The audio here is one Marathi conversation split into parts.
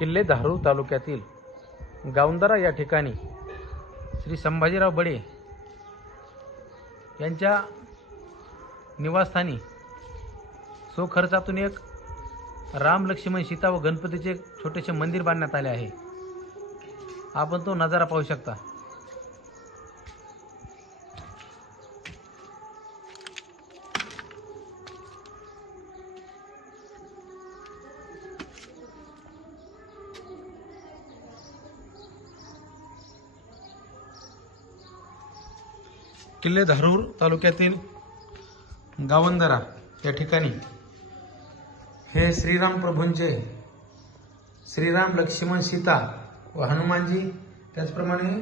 किल्ले धारूर तालुक्यातील गावंदारा या ठिकाणी श्री संभाजीराव बडे यांच्या निवासस्थानी स्वखर्चातून एक राम लक्ष्मण सीता व गणपतीचे छोटेसे मंदिर बांधण्यात आले आहे। आपण तो नजारा पाहू शकता। किल्ले धारूर तालुक्यातील गावंदारा या ठिकाणी हे श्रीराम प्रभूंचे श्रीराम लक्ष्मण सीता व हनुमानजी त्याचप्रमाणे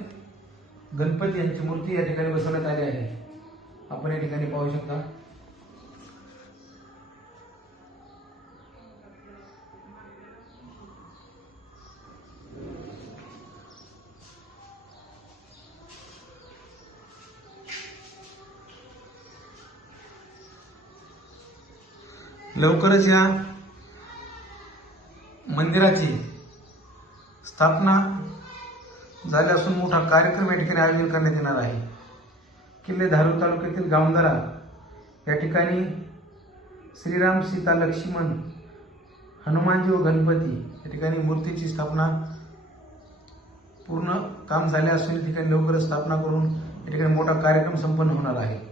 गणपती यांची मूर्ती या ठिकाणी बसवण्यात आली आहे। आपण या ठिकाणी पाहू शकता। लवकरच या मंदिराची स्थापना झाली असून मोठा कार्यक्रम या ठिकाणी आयोजन करण्यात येणार आहे। किल्ले धारूर तालुक्यातील गावंदारा या ठिकाणी श्रीराम सीता लक्ष्मण हनुमानजी व गणपती या ठिकाणी मूर्तीची स्थापना पूर्ण काम झाले असून या ठिकाणी लवकरच स्थापना करून या ठिकाणी मोठा कार्यक्रम संपन्न होणार आहे।